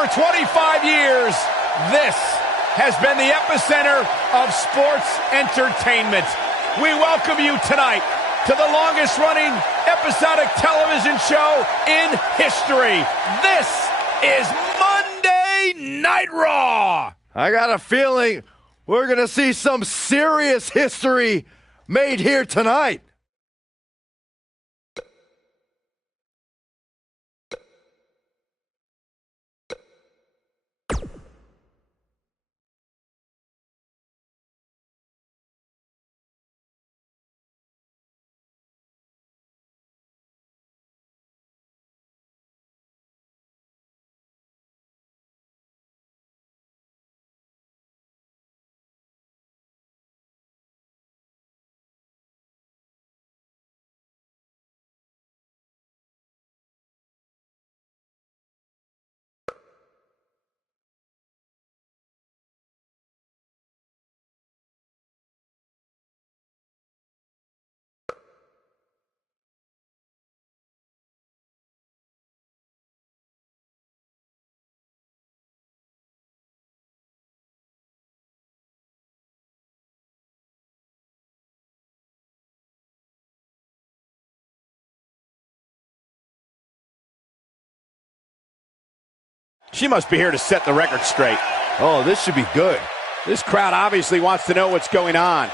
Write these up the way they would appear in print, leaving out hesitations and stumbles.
over 25 years, this has been the epicenter of sports entertainment. We welcome you tonight to the longest-running episodic television show in history. This is Monday Night Raw. I got a feeling we're going to see some serious history made here tonight. She must be here to set the record straight. Oh, this should be good. This crowd obviously wants to know what's going on.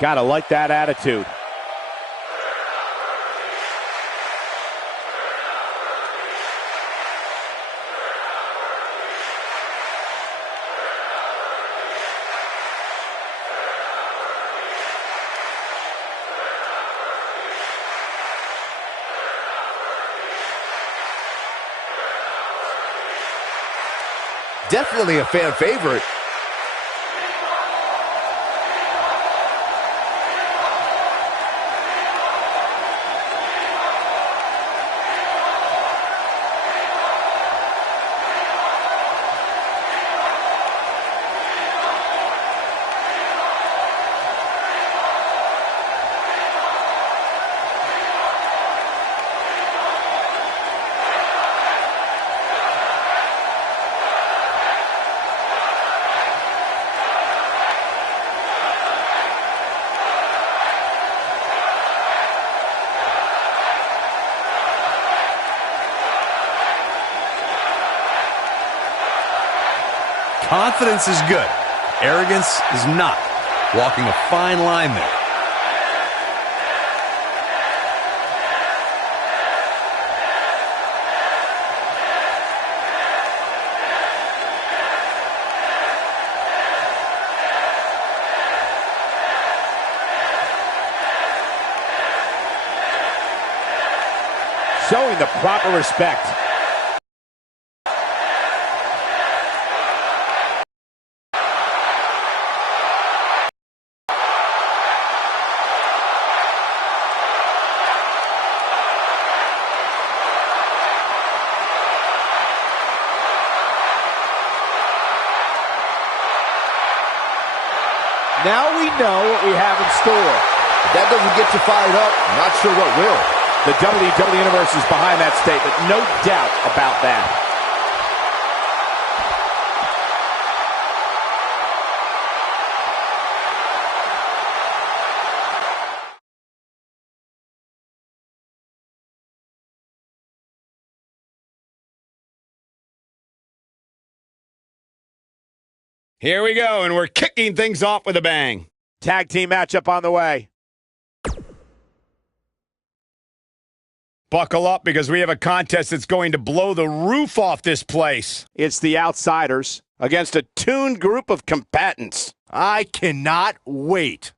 Gotta like that attitude. Definitely a fan favorite. Confidence is good. Arrogance is not. Walking a fine line there. Showing the proper respect. Now we know what we have in store. If that doesn't get you fired up, I'm not sure what will. The WWE Universe is behind that statement, no doubt about that. Here we go, and we're kicking things off with a bang. Tag team matchup on the way. Buckle up, because we have a contest that's going to blow the roof off this place. It's the Outsiders against a tuned group of combatants. I cannot wait.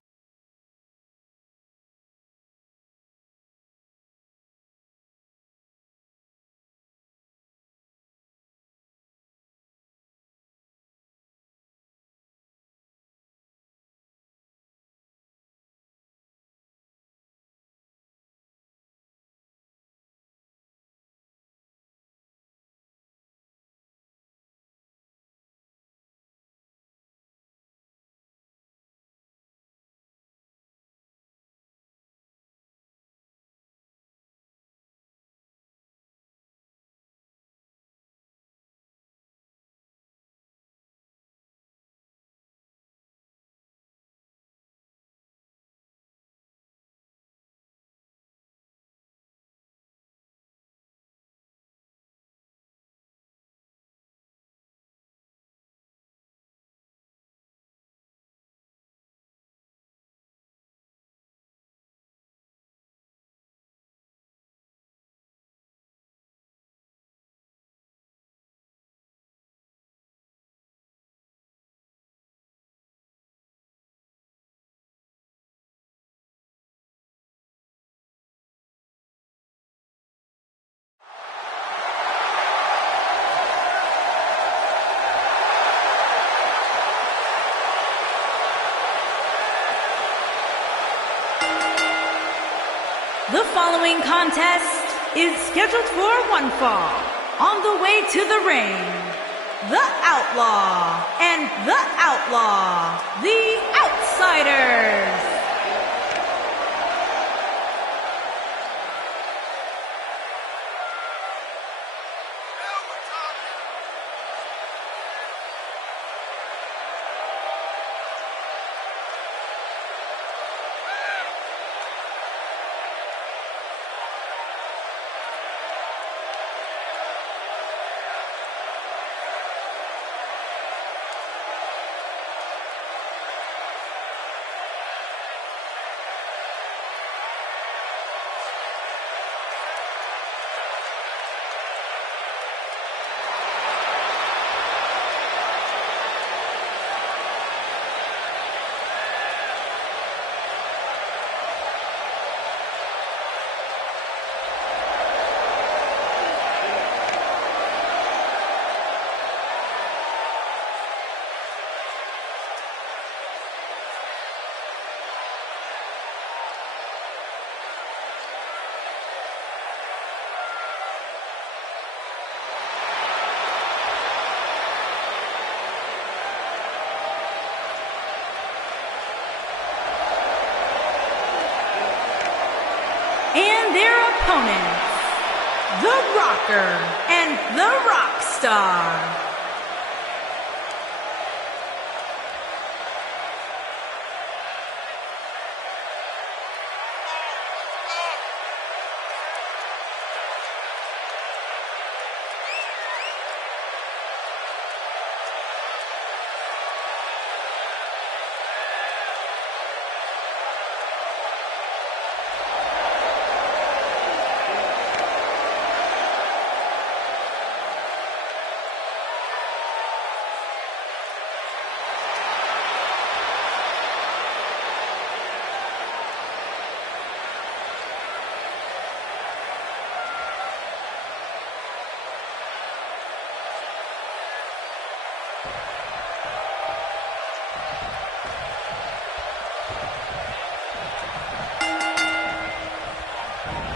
The following contest is scheduled for one fall. On the way to the ring, The Outlaw and The Outlaw, The Outsiders. And their opponents, The Rocker and The Rockstar.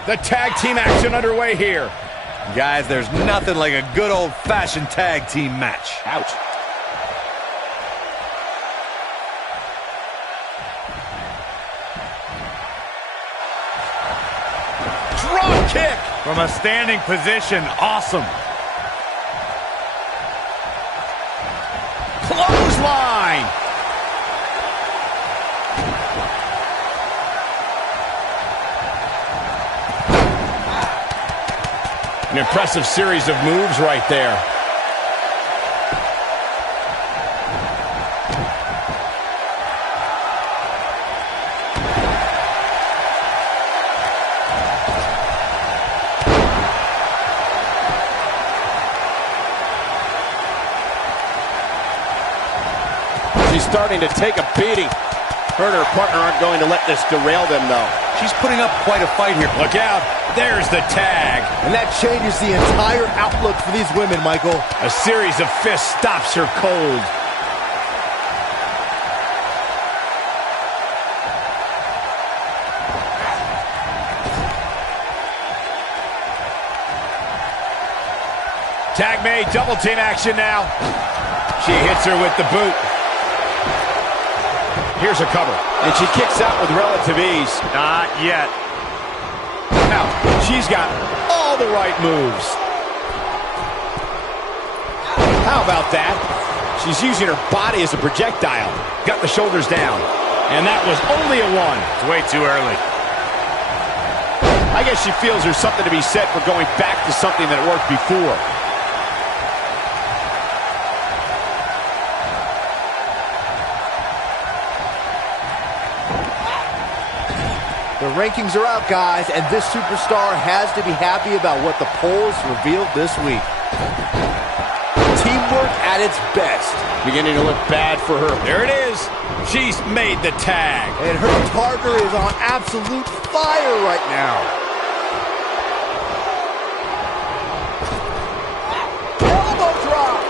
The tag team action underway here. Guys, there's nothing like a good old-fashioned tag team match. Ouch. Drop kick. From a standing position, awesome. Clothesline. An impressive series of moves right there. She's starting to take a beating. Her and her partner aren't going to let this derail them, though. She's putting up quite a fight here. Look out. There's the tag. And that changes the entire outlook for these women, Michael. A series of fists stops her cold. Tag made, double team action now. She hits her with the boot. Here's a cover. And she kicks out with relative ease. Not yet. Now, she's got all the right moves. How about that? She's using her body as a projectile. Got the shoulders down. And that was only a one. It's way too early. I guess she feels there's something to be said for going back to something that worked before. The rankings are out, guys, and this superstar has to be happy about what the polls revealed this week. Teamwork at its best. Beginning to look bad for her. There it is. She's made the tag. And her partner is on absolute fire right now. Elbow drop.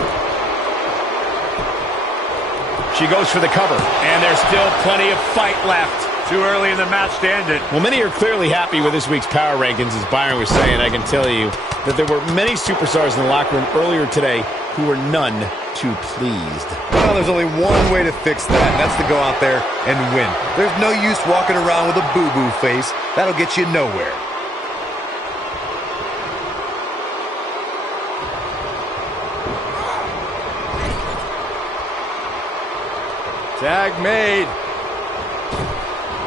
She goes for the cover, and there's still plenty of fight left. Too early in the match to end it. Well, many are clearly happy with this week's power rankings, as Byron was saying. I can tell you that there were many superstars in the locker room earlier today who were none too pleased. Well, there's only one way to fix that, and that's to go out there and win. There's no use walking around with a boo-boo face. That'll get you nowhere. Tag made.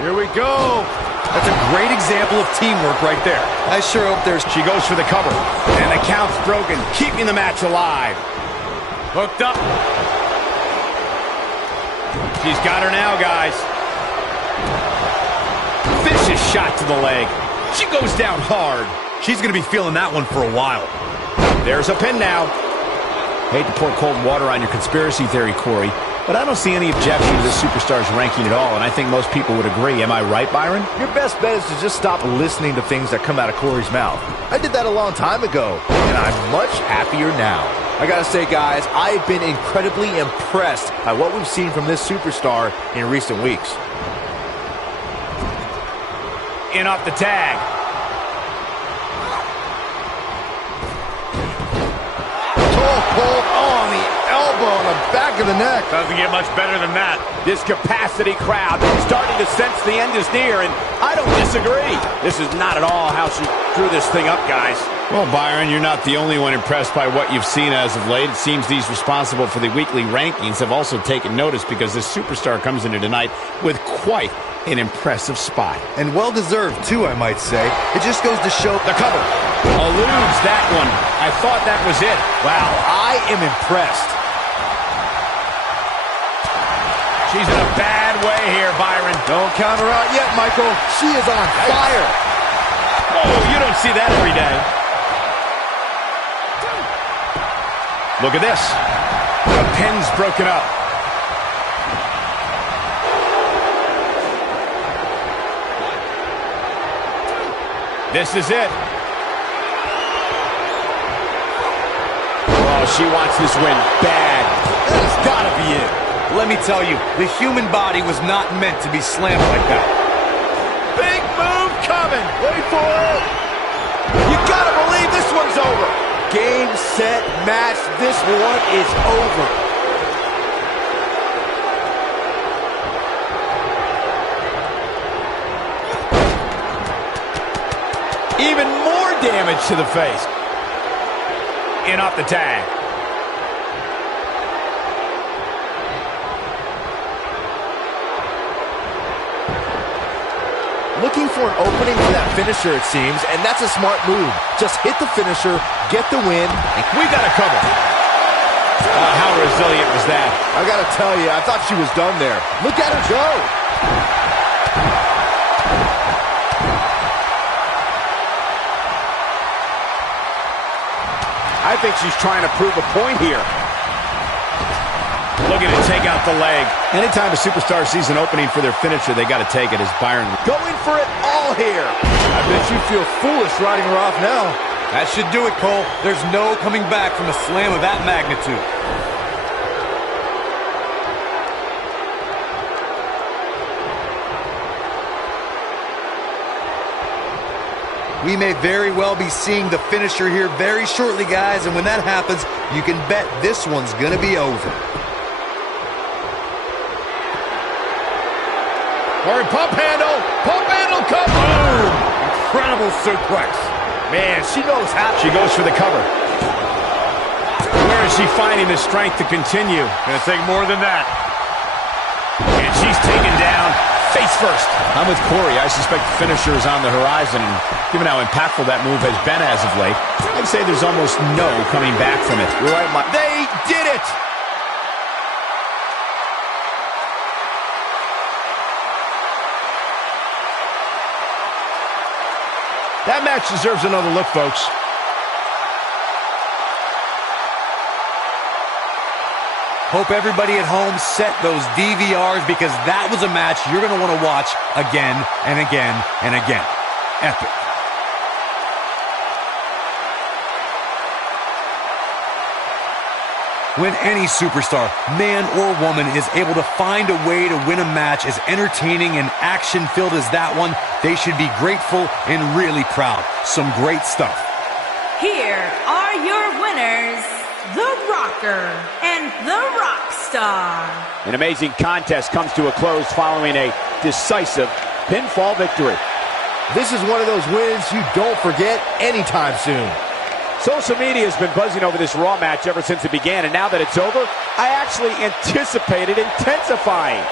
Here we go. That's a great example of teamwork right there. I sure hope there's... She goes for the cover. And the count's broken, keeping the match alive. Hooked up. She's got her now, guys. Vicious shot to the leg. She goes down hard. She's going to be feeling that one for a while. There's a pin now. Hate to pour cold water on your conspiracy theory, Corey, but I don't see any objection to this superstar's ranking at all, and I think most people would agree. Am I right, Byron? Your best bet is to just stop listening to things that come out of Corey's mouth. I did that a long time ago, and I'm much happier now. I gotta say, guys, I've been incredibly impressed by what we've seen from this superstar in recent weeks. In off the tag. Pull on the elbow on the back of the neck. Doesn't get much better than that. This capacity crowd starting to sense the end is near, and I don't disagree. This is not at all how she drew this thing up, guys. Well, Byron, you're not the only one impressed by what you've seen as of late. It seems these responsible for the weekly rankings have also taken notice, because this superstar comes into tonight with quite an impressive spot. And well-deserved, too, I might say. It just goes to show... The cover. Eludes that one. I thought that was it. Wow, I am impressed. She's in a bad way here, Byron. Don't count her out yet, Michael. She is on fire. Oh, you don't see that every day. Look at this. The pin's broken up. This is it. Oh, she wants this win bad. That's gotta be it. Let me tell you, the human body was not meant to be slammed like that. Big move coming. Wait for it. You gotta believe this one's over. Game, set, match. This one is over. Even more damage to the face. In off the tag. Looking for an opening for that finisher, it seems, and that's a smart move. Just hit the finisher, get the win. We got a cover. How resilient was that? I gotta tell you, I thought she was done there. Look at her go. I think she's trying to prove a point here. Looking to take out the leg. Anytime a superstar sees an opening for their finisher, they got to take it, as Byron. Going for it all here. I bet you feel foolish riding her off now. That should do it, Cole. There's no coming back from a slam of that magnitude. We may very well be seeing the finisher here very shortly, guys, and when that happens, you can bet this one's going to be over. Or pump handle cover. Boom! Incredible suplex. Man, she knows how. She goes for the cover. Where is she finding the strength to continue? Gonna take more than that. And she's taken down face first. I'm with Corey. I suspect the finisher is on the horizon, and given how impactful that move has been as of late, I'd say there's almost no coming back from it. You're right, Mike. They did it! That match deserves another look, folks. Hope everybody at home set those DVRs, because that was a match you're going to want to watch again and again and again. Epic. When any superstar, man or woman, is able to find a way to win a match as entertaining and action-filled as that one, they should be grateful and really proud. Some great stuff. Here are your winners, The Rocker and The Rockstar. An amazing contest comes to a close following a decisive pinfall victory. This is one of those wins you don't forget anytime soon. Social media has been buzzing over this Raw match ever since it began, and now that it's over, I actually anticipate it intensifying.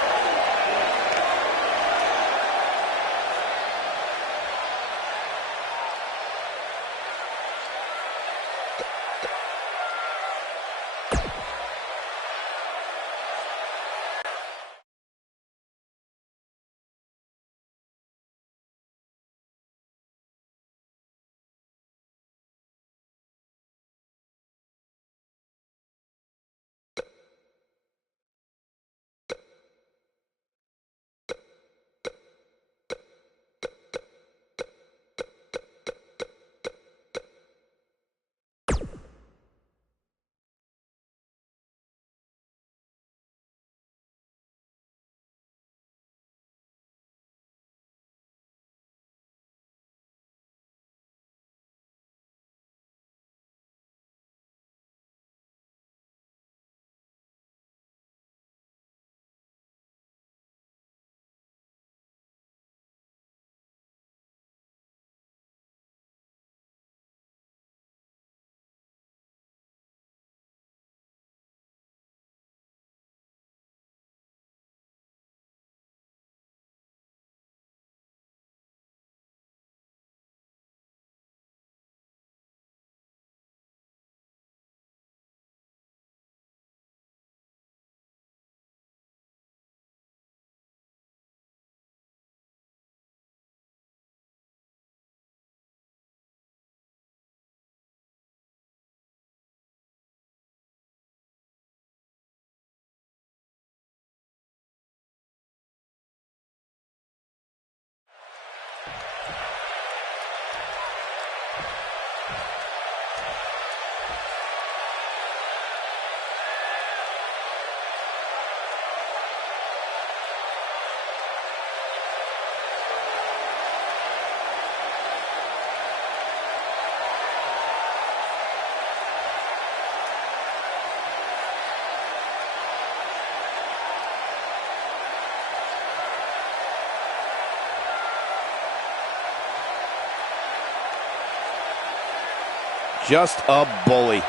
Just a bully.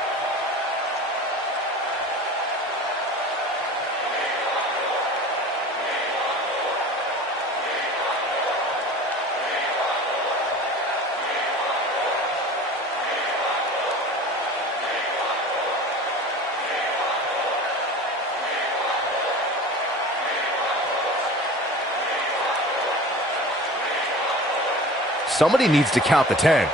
Somebody needs to count the 10.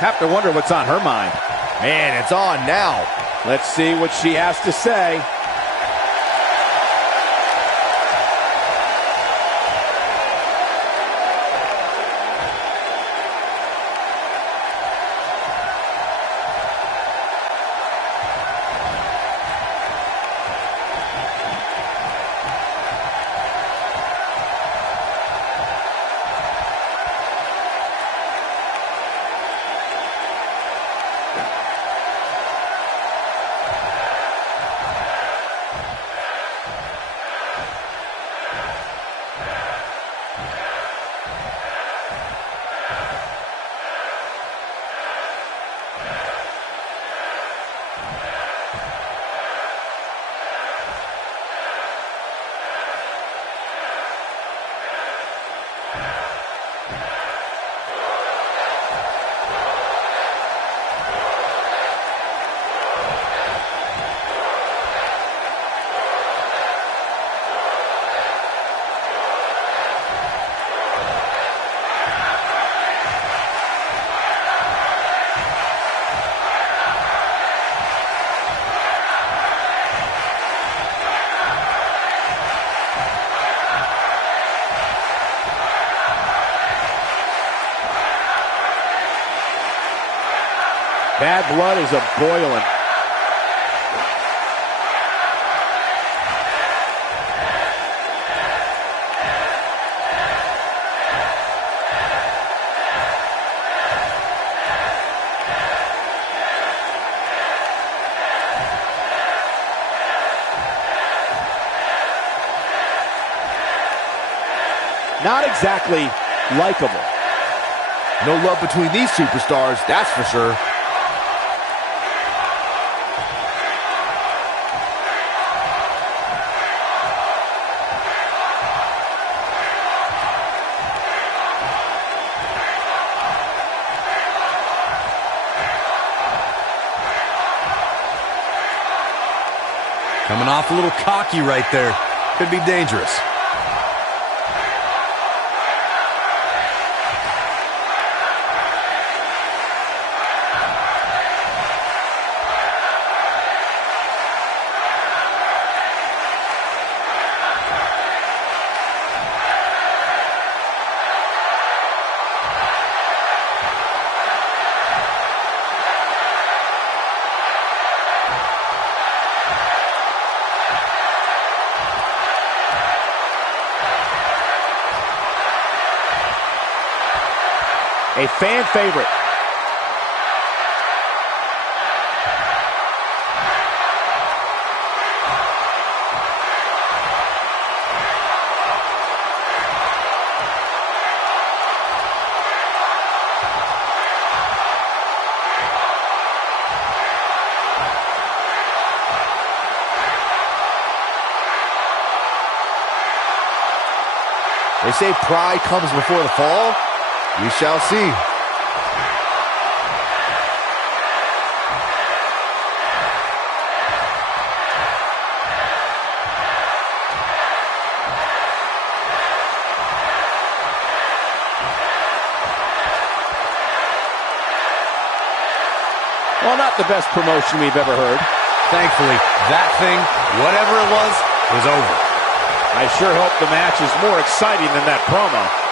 Have to wonder what's on her mind. Man, it's on now. Let's see what she has to say. Bad blood is a-boiling. Not exactly likable. No love between these superstars, that's for sure. Coming off a little cocky right there. Could be dangerous. A fan favorite. They say pride comes before the fall. We shall see. Well, not the best promotion we've ever heard. Thankfully, that thing, whatever it was over. I sure hope the match is more exciting than that promo.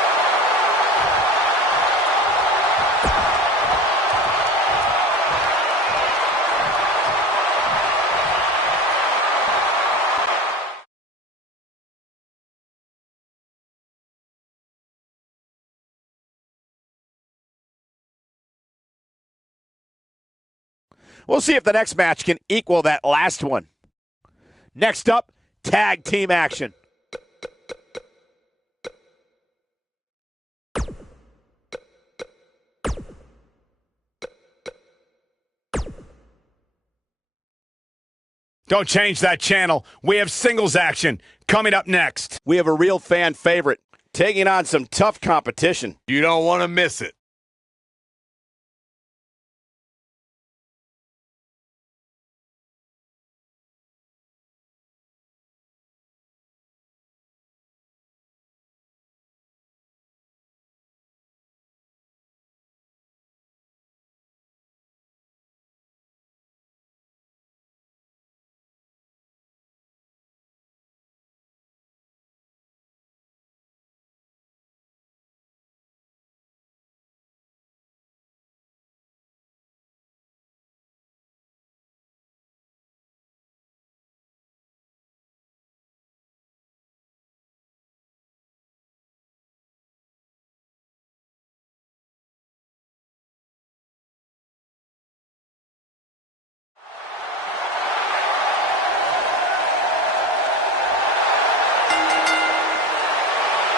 We'll see if the next match can equal that last one. Next up, tag team action. Don't change that channel. We have singles action coming up next. We have a real fan favorite taking on some tough competition. You don't want to miss it.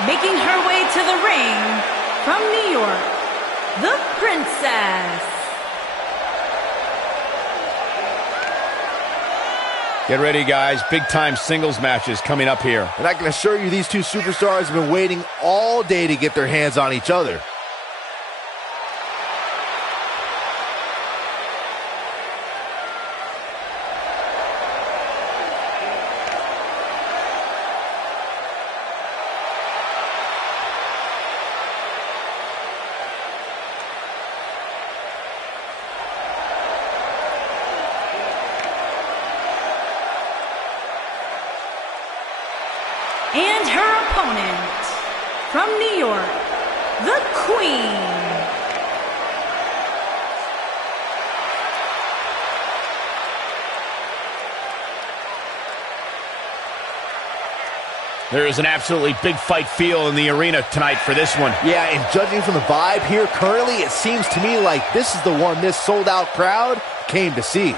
Making her way to the ring from New York, the Princess. Get ready, guys. Big-time singles matches coming up here. And I can assure you these two superstars have been waiting all day to get their hands on each other. And her opponent, from New York, the Queen. There is an absolutely big fight feel in the arena tonight for this one. Yeah, and judging from the vibe here currently, it seems to me like this is the one this sold-out crowd came to see.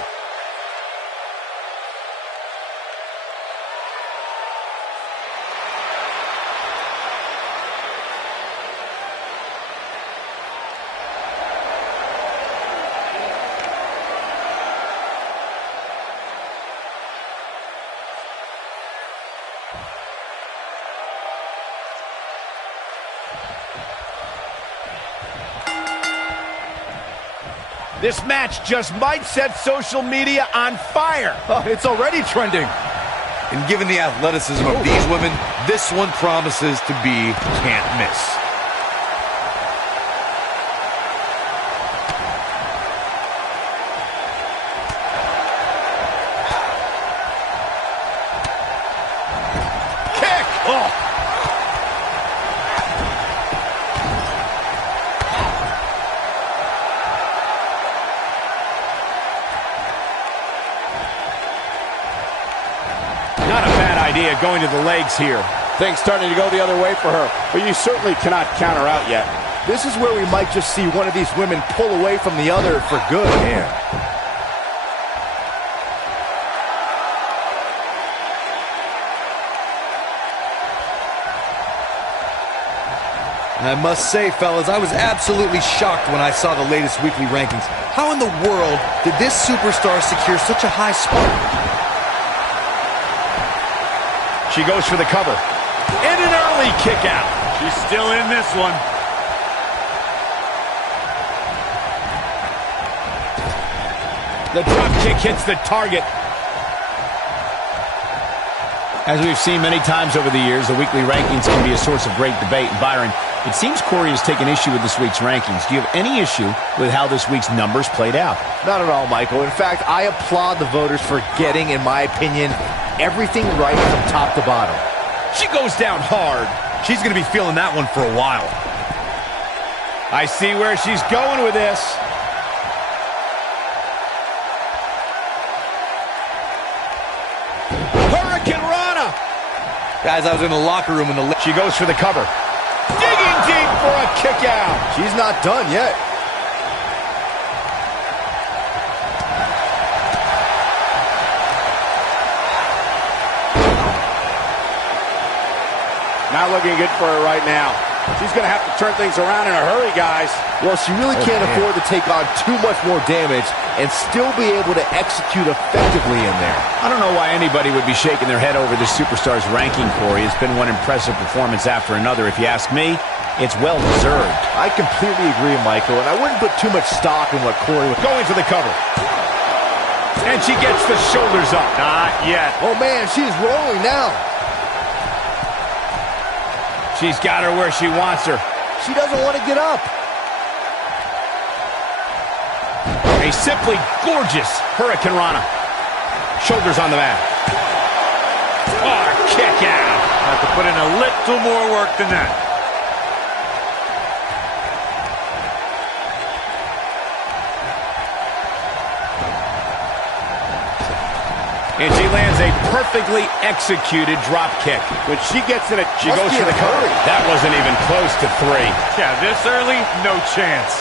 This match just might set social media on fire. Oh, it's already trending. And given the athleticism of these women, this one promises to be can't miss. Kick! Oh! Not a bad idea going to the legs here. Things starting to go the other way for her, but you certainly cannot counter out yet. This is where we might just see one of these women pull away from the other for good. Man. I must say, fellas, I was absolutely shocked when I saw the latest weekly rankings. How in the world did this superstar secure such a high spot? She goes for the cover. And an early kick out. She's still in this one. The drop kick hits the target. As we've seen many times over the years, the weekly rankings can be a source of great debate. And Byron, it seems Corey has taken issue with this week's rankings. Do you have any issue with how this week's numbers played out? Not at all, Michael. In fact, I applaud the voters for getting, in my opinion, everything right from top to bottom. She goes down hard. She's going to be feeling that one for a while. I see where she's going with this. Hurricane Rana. Guys, I was in the locker room when She goes for the cover. Digging deep for a kick out. She's not done yet. Not looking good for her right now. She's going to have to turn things around in a hurry, guys. Well, she really can't afford to take on too much more damage and still be able to execute effectively in there. I don't know why anybody would be shaking their head over this superstar's ranking, Corey. It's been one impressive performance after another. If you ask me, it's well-deserved. I completely agree, Michael, and I wouldn't put too much stock in what Corey was Going for the cover. And she gets the shoulders up. Not yet. Oh, man, she's rolling now. She's got her where she wants her. She doesn't want to get up. A simply gorgeous Hurricane Rana. Shoulders on the mat. Oh, kick out. Have to put in a little more work than that. And she lands a perfectly executed drop kick. When she gets in it, She goes for the cover. That wasn't even close to 3. Yeah, this early, no chance.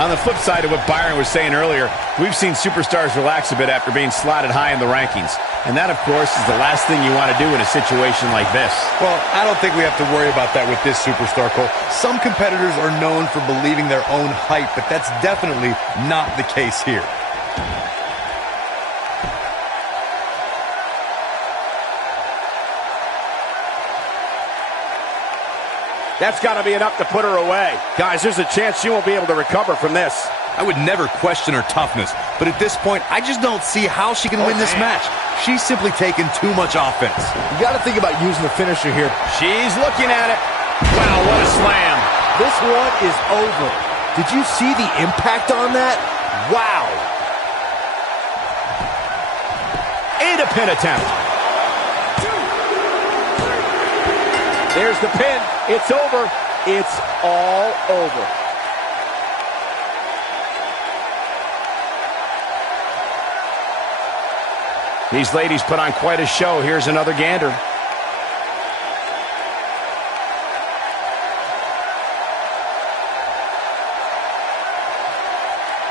On the flip side of what Byron was saying earlier, we've seen superstars relax a bit after being slotted high in the rankings. And that, of course, is the last thing you want to do in a situation like this. Well, I don't think we have to worry about that with this superstar, Cole. Some competitors are known for believing their own hype, but that's definitely not the case here. That's got to be enough to put her away. Guys, there's a chance she won't be able to recover from this. I would never question her toughness, but at this point, I just don't see how she can win this match. She's simply taken too much offense. You got to think about using the finisher here. She's looking at it. Wow, what a slam. This one is over. Did you see the impact on that? Wow. And a pin attempt. There's the pin. It's over. It's all over. These ladies put on quite a show. Here's another gander.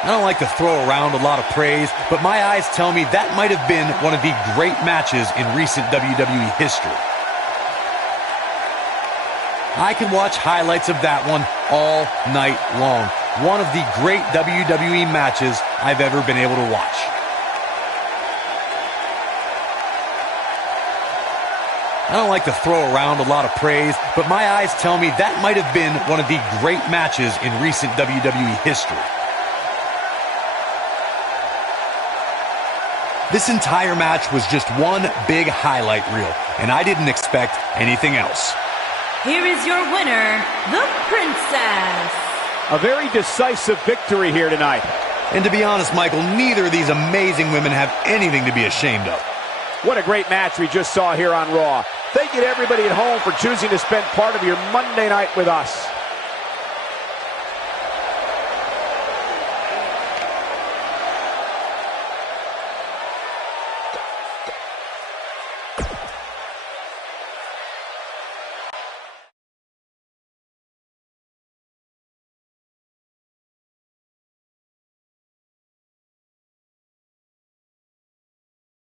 I don't like to throw around a lot of praise, but my eyes tell me that might have been one of the great matches in recent WWE history. I can watch highlights of that one all night long. One of the great WWE matches I've ever been able to watch. I don't like to throw around a lot of praise, but my eyes tell me that might have been one of the great matches in recent WWE history. This entire match was just one big highlight reel, and I didn't expect anything else. Here is your winner, the Princess. A very decisive victory here tonight. And to be honest, Michael, neither of these amazing women have anything to be ashamed of. What a great match we just saw here on Raw. Thank you to everybody at home for choosing to spend part of your Monday night with us.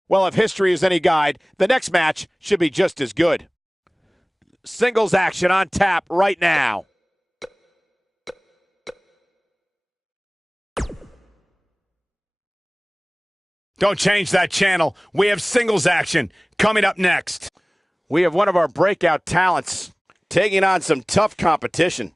Well, if history is any guide, the next match should be just as good. Singles action on tap right now. Don't change that channel. We have singles action coming up next. We have one of our breakout talents taking on some tough competition.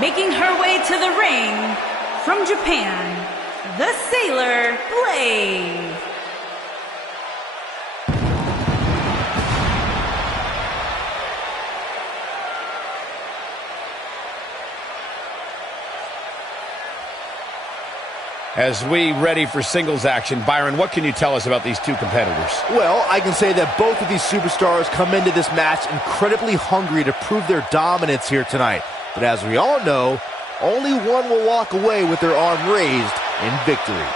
Making her way to the ring, from Japan, the Sailor Blade. As we ready for singles action, Byron, what can you tell us about these two competitors? Well, I can say that both of these superstars come into this match incredibly hungry to prove their dominance here tonight. But as we all know, only one will walk away with their arm raised in victory.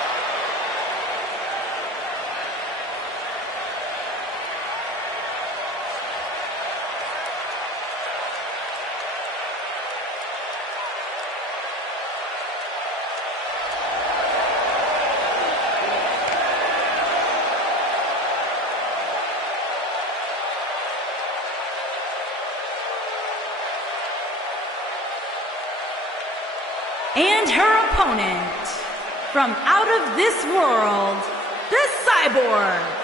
And her opponent, from out of this world, the Cyborg.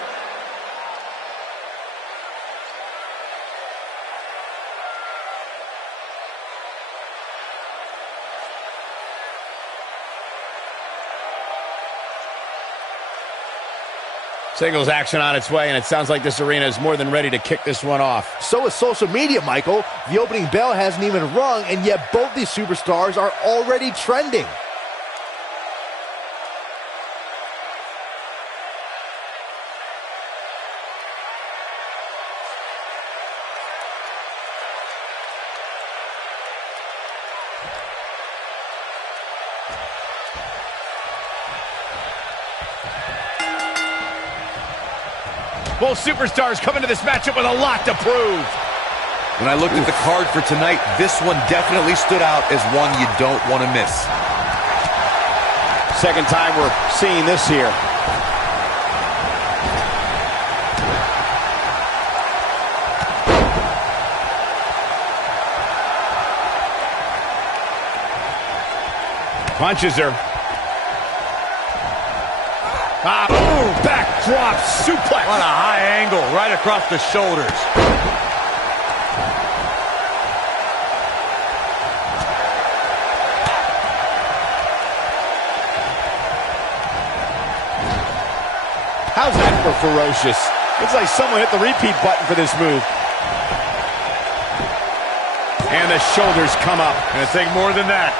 Singles action on its way, and it sounds like this arena is more than ready to kick this one off. So is social media, Michael. The opening bell hasn't even rung, and yet both these superstars are already trending. Both superstars come into this matchup with a lot to prove. When I looked at the card for tonight, this one definitely stood out as one you don't want to miss. Second time we're seeing this here. Punches her. Ah, boom! Backdrop suplex. What a high angle right across the shoulders. How's that for ferocious? Looks like someone hit the repeat button for this move. And the shoulders come up. Gonna take more than that.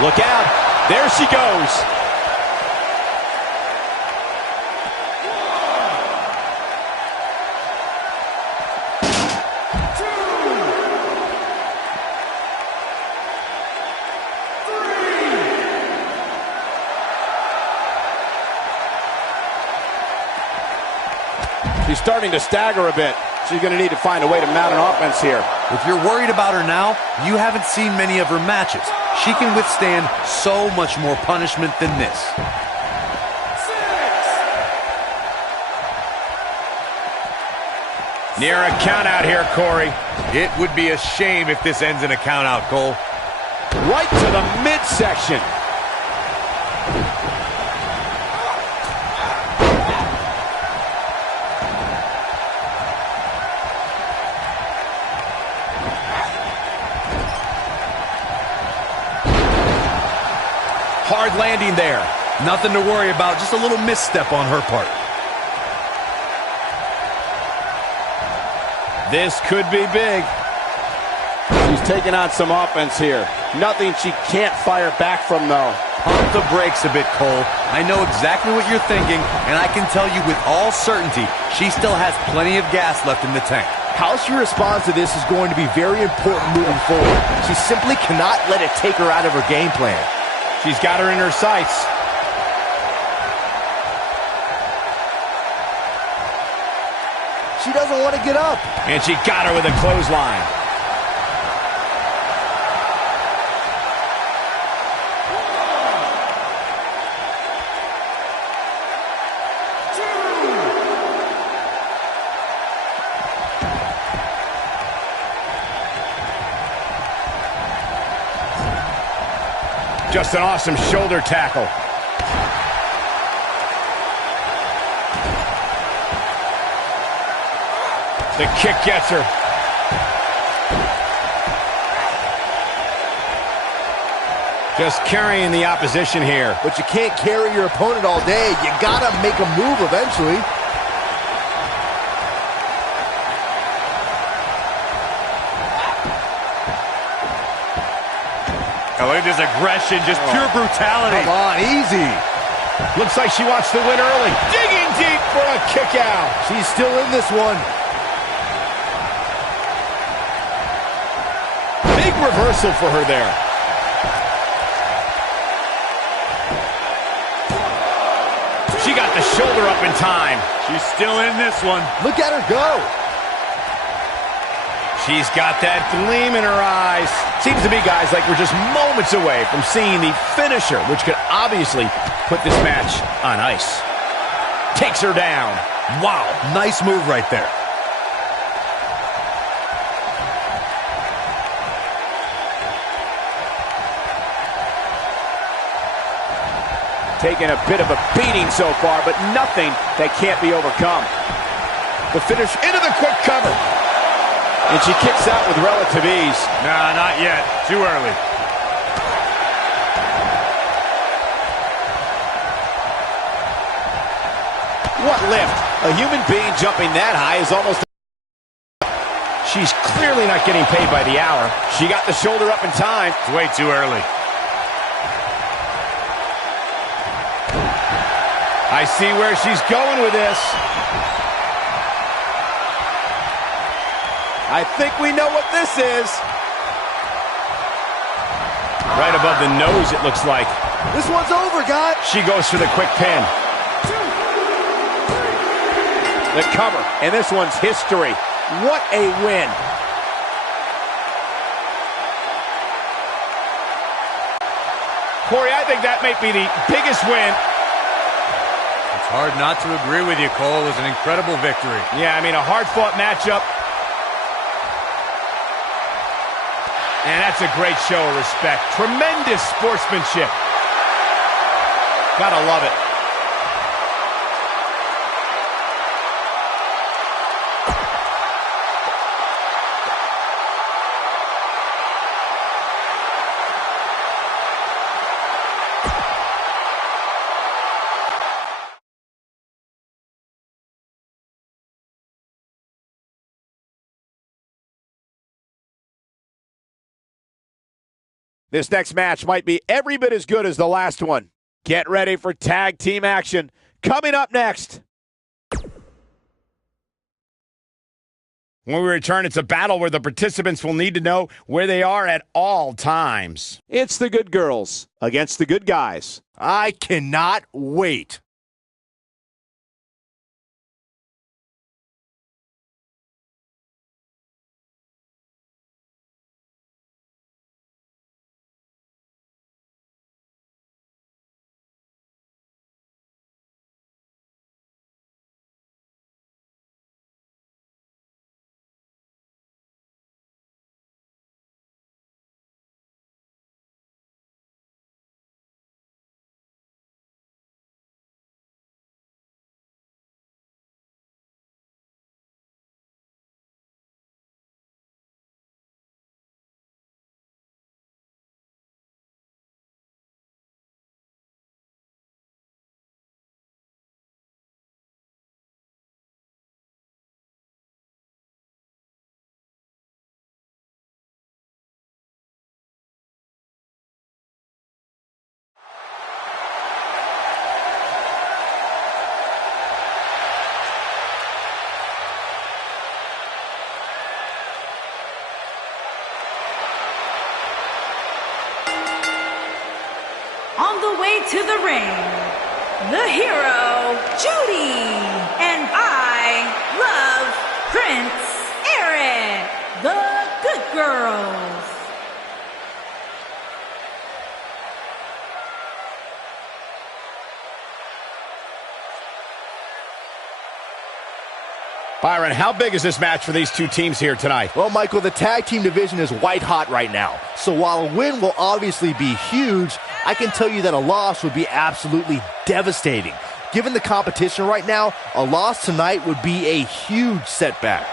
Look out. There she goes. She's starting to stagger a bit. She's going to need to find a way to mount an offense here. If you're worried about her now, you haven't seen many of her matches. She can withstand so much more punishment than this. 6. Near a count out here, Corey. It would be a shame if this ends in a count out, Cole. Right to the midsection. Hard landing there. Nothing to worry about, just a little misstep on her part. This could be big. She's taking on some offense here. Nothing she can't fire back from, though. Pump the brakes a bit, Cole. I know exactly what you're thinking, and I can tell you with all certainty, she still has plenty of gas left in the tank. How she responds to this is going to be very important moving forward. She simply cannot let it take her out of her game plan. She's got her in her sights. She doesn't want to get up. And she got her with a clothesline. Just an awesome shoulder tackle. The kick gets her. Just carrying the opposition here. But you can't carry your opponent all day. You gotta make a move eventually. Oh, look at this aggression, just pure brutality. Come on, easy. Looks like she wants to win early. Digging deep for a kick out. She's still in this one. Big reversal for her there. She got the shoulder up in time. She's still in this one. Look at her go. She's got that gleam in her eyes. Seems to me, guys, like we're just moments away from seeing the finisher, which could obviously put this match on ice. Takes her down. Wow, nice move right there. Taking a bit of a beating so far, but nothing that can't be overcome. The finish into the quick cover. And she kicks out with relative ease. Nah, not yet. Too early. What lift? A human being jumping that high is almost... She's clearly not getting paid by the hour. She got the shoulder up in time. It's way too early. I see where she's going with this. I think we know what this is. Right above the nose, it looks like. This one's over, guys. She goes for the quick pin. The cover, and this one's history. What a win. Corey, I think that may be the biggest win. It's hard not to agree with you, Cole. It was an incredible victory. Yeah, I mean, a hard-fought matchup. And that's a great show of respect. Tremendous sportsmanship. Gotta love it. This next match might be every bit as good as the last one. Get ready for tag team action. Coming up next. When we return, it's a battle where the participants will need to know where they are at all times. It's the good girls against the good guys. I cannot wait. On the way to the ring, the hero, Judy, and I love Prince Eric, the good girls. Byron, how big is this match for these two teams here tonight? Well, Michael, the tag team division is white hot right now. So while a win will obviously be huge, I can tell you that a loss would be absolutely devastating. Given the competition right now, a loss tonight would be a huge setback.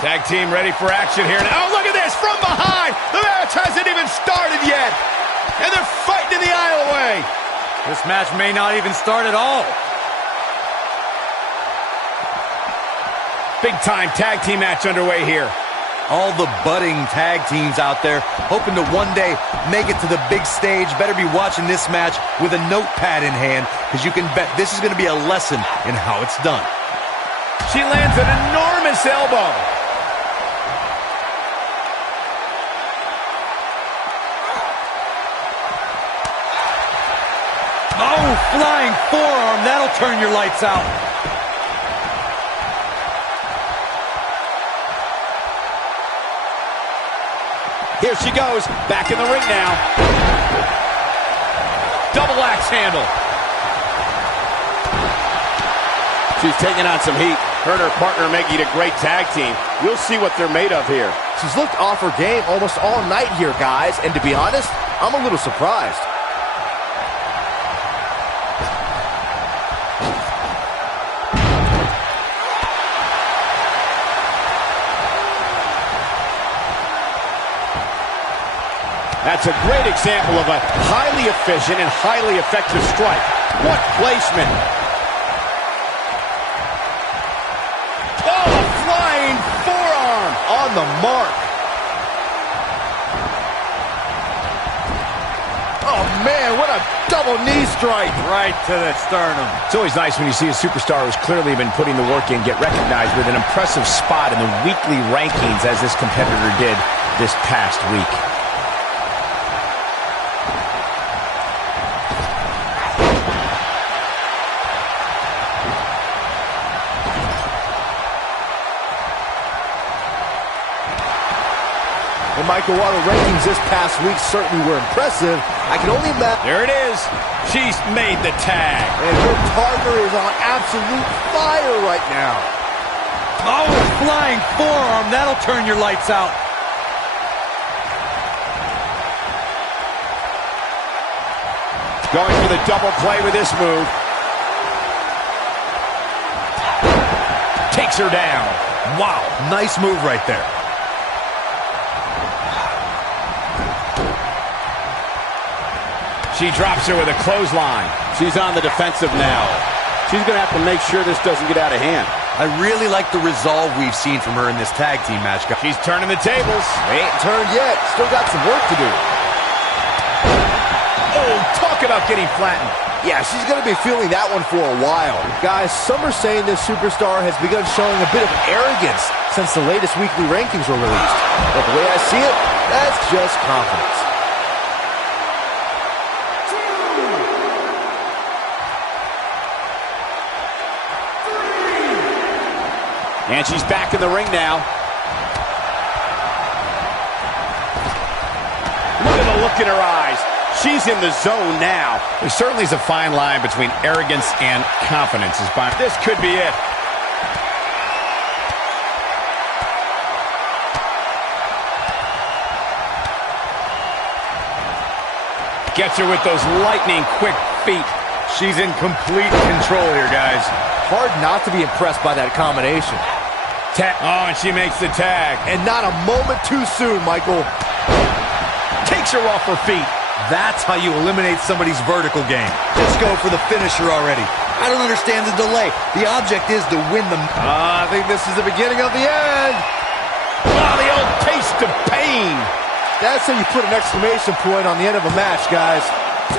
Tag team ready for action here. Oh, look at this, from behind. The match hasn't even started yet. And they're fighting in the aisle away. This match may not even start at all. Big time tag team match underway here. All the budding tag teams out there hoping to one day make it to the big stage better be watching this match with a notepad in hand, because you can bet this is going to be a lesson in how it's done. She lands an enormous elbow. Oh, flying forearm, that'll turn your lights out. Here she goes, back in the ring now. Double axe handle. She's taking on some heat. Her and her partner making a great tag team. We'll see what they're made of here. She's looked off her game almost all night here, guys, and to be honest, I'm a little surprised. That's a great example of a highly efficient and highly effective strike. What placement! Oh, a flying forearm! On the mark. Oh, man, what a double knee strike. Right to the sternum. It's always nice when you see a superstar who's clearly been putting the work in get recognized with an impressive spot in the weekly rankings as this competitor did this past week. And Michael, while the rankings this past week certainly were impressive, I can only imagine... There it is. She's made the tag. And her partner is on absolute fire right now. Oh, a flying forearm. That'll turn your lights out. Going for the double play with this move. Takes her down. Wow, nice move right there. She drops her with a clothesline. She's on the defensive now. She's going to have to make sure this doesn't get out of hand. I really like the resolve we've seen from her in this tag team match. She's turning the tables. They ain't turned yet. Still got some work to do. Oh, talk about getting flattened. Yeah, she's going to be feeling that one for a while. Guys, some are saying this superstar has begun showing a bit of arrogance since the latest weekly rankings were released. But the way I see it, that's just confidence. And she's back in the ring now. Look at the look in her eyes. She's in the zone now. There certainly is a fine line between arrogance and confidence. This could be it. Gets her with those lightning quick feet. She's in complete control here, guys. Hard not to be impressed by that combination. Oh, and she makes the tag. And not a moment too soon, Michael. Takes her off her feet. That's how you eliminate somebody's vertical game. Just go for the finisher already. I don't understand the delay. The object is to win them. I think this is the beginning of the end. Oh, the old taste of pain. That's how you put an exclamation point on the end of a match, guys.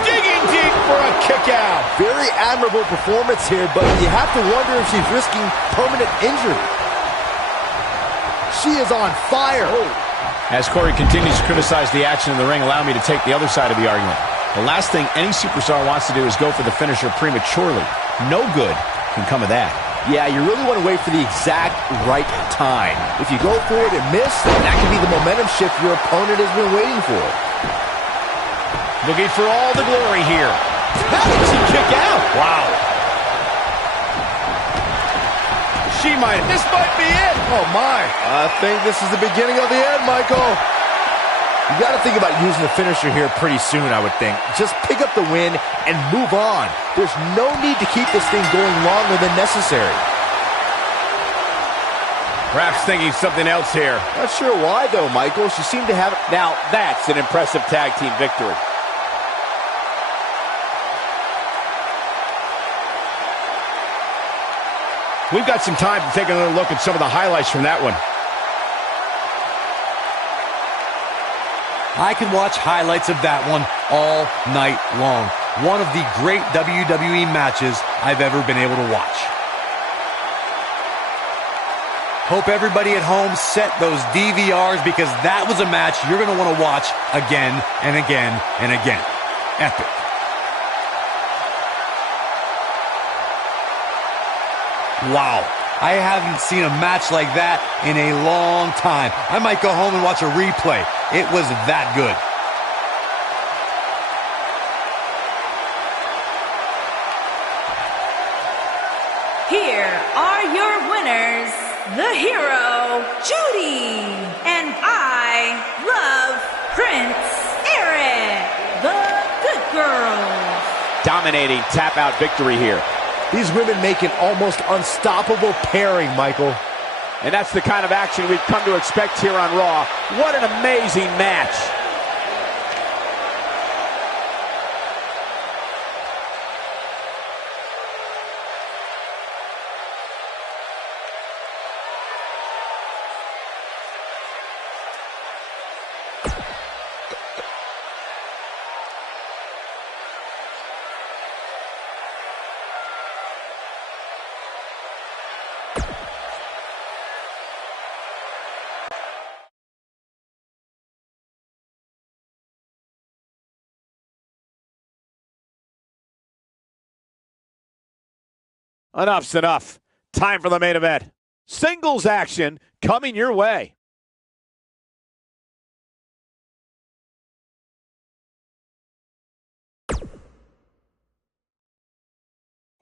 Digging deep for a kick out. Very admirable performance here, but you have to wonder if she's risking permanent injury. She is on fire. As Corey continues to criticize the action in the ring, allow me to take the other side of the argument. The last thing any superstar wants to do is go for the finisher prematurely. No good can come of that. Yeah, you really want to wait for the exact right time. If you go for it and miss, that can be the momentum shift your opponent has been waiting for. Looking for all the glory here. How did she kick out? Wow. This might be it. Oh, my. I think this is the beginning of the end, Michael. You got to think about using the finisher here pretty soon, I would think. Just pick up the win and move on. There's no need to keep this thing going longer than necessary. Perhaps thinking something else here. Not sure why, though, Michael. She seemed to have... Now, that's an impressive tag team victory. We've got some time to take another look at some of the highlights from that one. I can watch highlights of that one all night long. One of the great WWE matches I've ever been able to watch. Hope everybody at home set those DVRs because that was a match you're going to want to watch again and again and again. Epic. Wow, I haven't seen a match like that in a long time. I might go home and watch a replay. It was that good. Here are your winners the hero, Judy. And I love Prince Eric, the good girl. Dominating tap-out victory here. These women make an almost unstoppable pairing, Michael. And that's the kind of action we've come to expect here on Raw. What an amazing match. Enough's enough. Time for the main event. Singles action coming your way.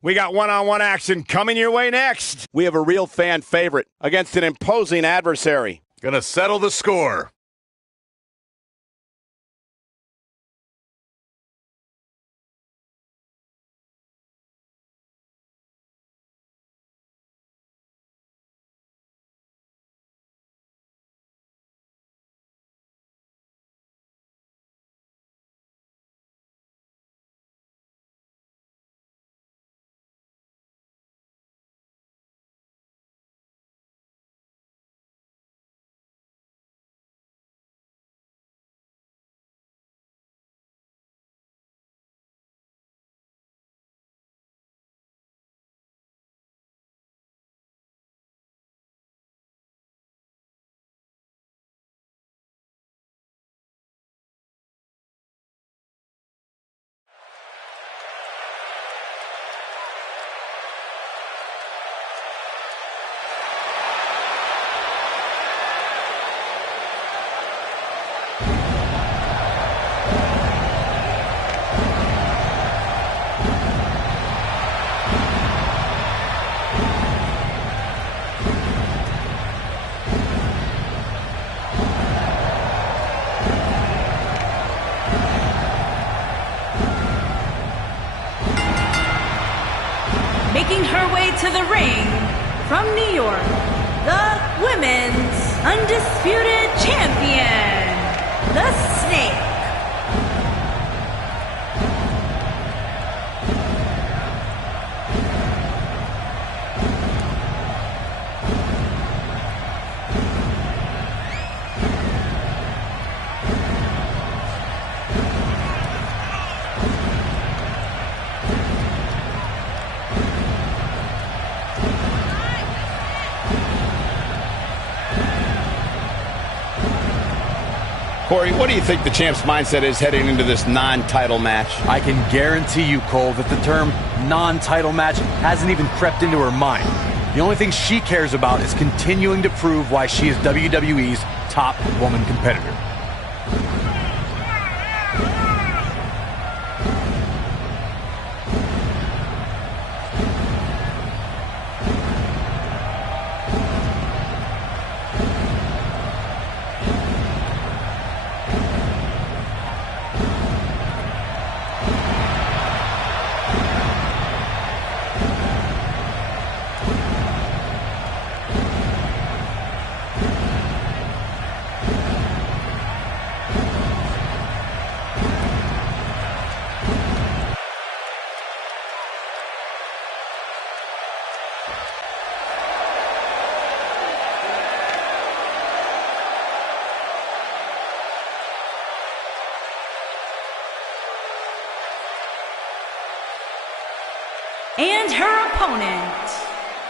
We got one-on-one action coming your way next. We have a real fan favorite against an imposing adversary. Gonna settle the score. Making her way to the ring from New York, the Women's Undisputed Champion, the Snake. Corey, what do you think the champ's mindset is heading into this non-title match? I can guarantee you, Cole, that the term non-title match hasn't even crept into her mind. The only thing she cares about is continuing to prove why she is WWE's top woman competitor. And her opponent,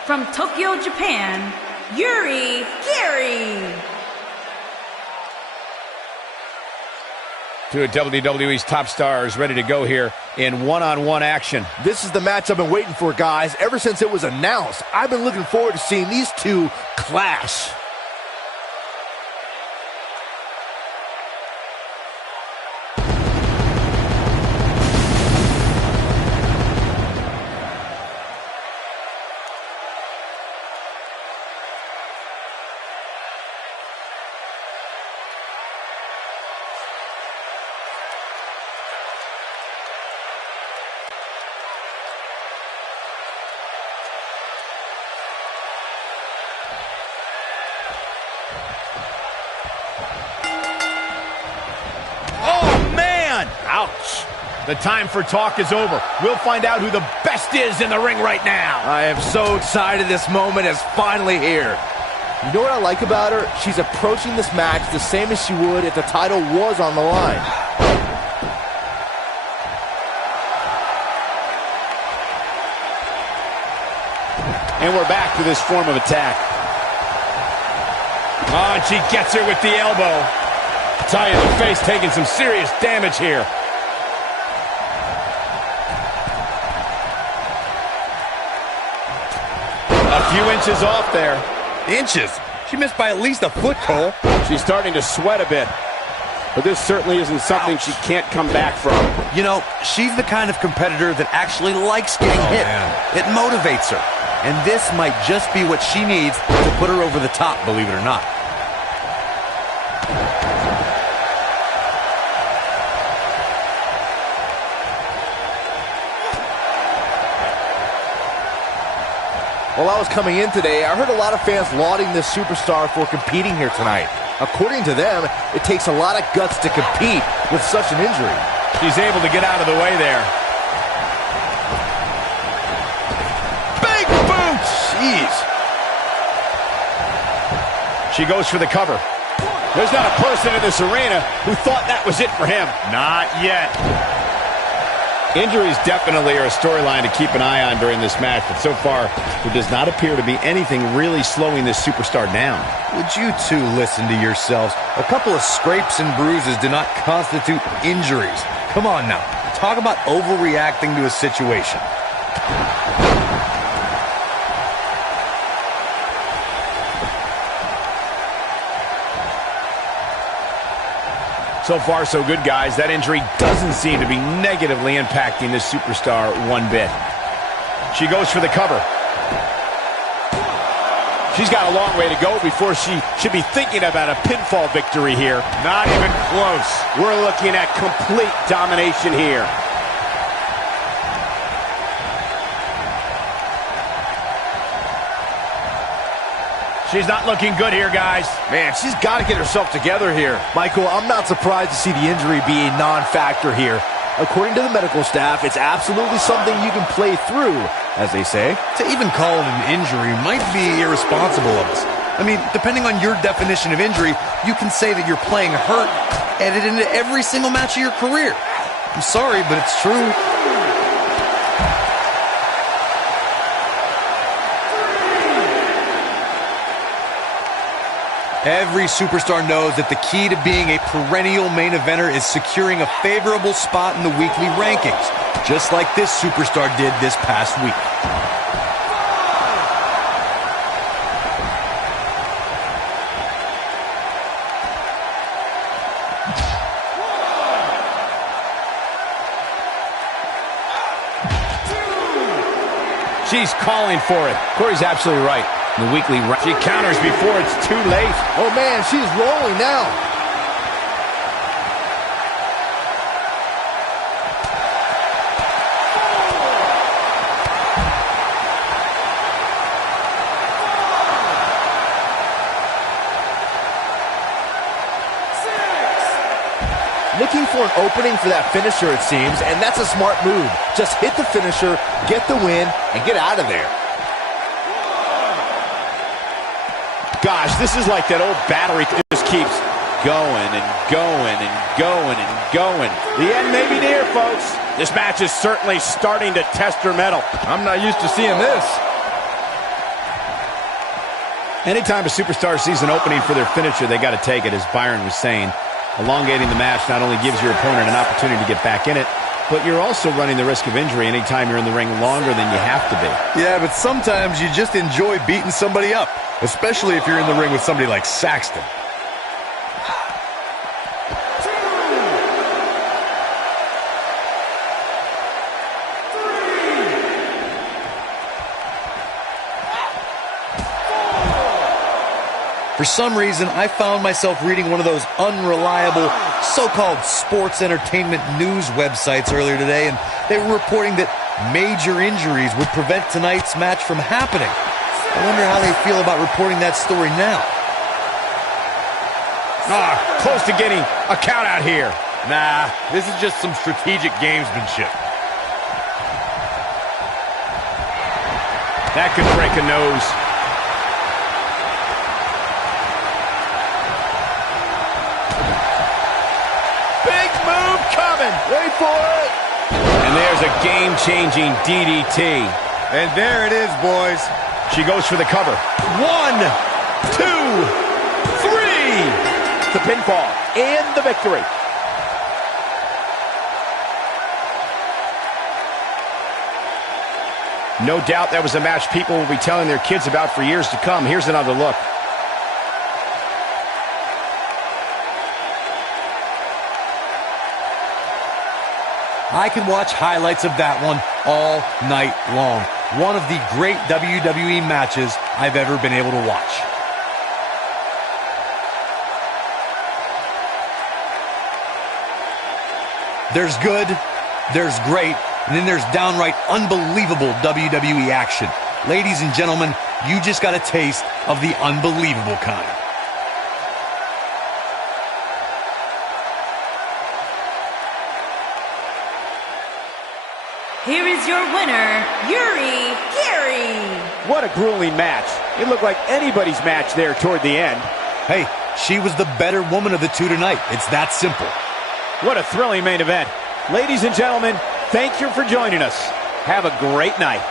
from Tokyo, Japan, Yuri Gary. Two of WWE's top stars ready to go here in one-on-one action. This is the match I've been waiting for, guys. Ever since it was announced, I've been looking forward to seeing these two clash. Ouch. The time for talk is over. We'll find out who the best is in the ring right now. I am so excited this moment is finally here. You know what I like about her? She's approaching this match the same as she would if the title was on the line. And we're back to this form of attack. Oh, and she gets her with the elbow. I tell you, the face taking some serious damage here. A few inches off there. Inches? She missed by at least a foot, Cole. She's starting to sweat a bit. But this certainly isn't something she can't come back from. You know, she's the kind of competitor that actually likes getting hit. Man. It motivates her. And this might just be what she needs to put her over the top, believe it or not. While I was coming in today, I heard a lot of fans lauding this superstar for competing here tonight. According to them, it takes a lot of guts to compete with such an injury. She's able to get out of the way there. Big boot! Jeez. She goes for the cover. There's not a person in this arena who thought that was it for him. Not yet. Injuries definitely are a storyline to keep an eye on during this match, but so far, there does not appear to be anything really slowing this superstar down. Would you two listen to yourselves? A couple of scrapes and bruises do not constitute injuries. Come on now. Talk about overreacting to a situation. So far, so good, guys. That injury doesn't seem to be negatively impacting this superstar one bit. She goes for the cover. She's got a long way to go before she should be thinking about a pinfall victory here. Not even close. We're looking at complete domination here. She's not looking good here, guys. Man, she's got to get herself together here. Michael, I'm not surprised to see the injury be a non-factor here. According to the medical staff, it's absolutely something you can play through, as they say. To even call it an injury might be irresponsible of us. I mean, depending on your definition of injury, you can say that you're playing hurt added into every single match of your career. I'm sorry, but it's true. Every superstar knows that the key to being a perennial main eventer is securing a favorable spot in the weekly rankings, just like this superstar did this past week. She's calling for it. Corey's absolutely right. The weekly She counters before it's too late. Oh, man, she's rolling now. Looking for an opening for that finisher, it seems, and that's a smart move. Just hit the finisher, get the win, and get out of there. Gosh, this is like that old battery that just keeps going and going and going and going. The end may be near, folks. This match is certainly starting to test her mettle. I'm not used to seeing this. Anytime a superstar sees an opening for their finisher, they got to take it, as Byron was saying. Elongating the match not only gives your opponent an opportunity to get back in it, but you're also running the risk of injury anytime you're in the ring longer than you have to be. Yeah, but sometimes you just enjoy beating somebody up, especially if you're in the ring with somebody like Saxton. For some reason, I found myself reading one of those unreliable so-called sports entertainment news websites earlier today, and they were reporting that major injuries would prevent tonight's match from happening. I wonder how they feel about reporting that story now. Close to getting a count out here. Nah, this is just some strategic gamesmanship. That could break a nose. Big move coming. Wait for it. And there's a game-changing DDT. And there it is, boys. She goes for the cover. 1, 2, 3. The pinfall and the victory. No doubt that was a match people will be telling their kids about for years to come. Here's another look. I can watch highlights of that one all night long. One of the great WWE matches I've ever been able to watch. There's good, there's great, and then there's downright unbelievable WWE action. Ladies and gentlemen, you just got a taste of the unbelievable kind. Here is your winner, Yuri Gary. What a grueling match. It looked like anybody's match there toward the end. Hey, she was the better woman of the two tonight. It's that simple. What a thrilling main event. Ladies and gentlemen, thank you for joining us. Have a great night.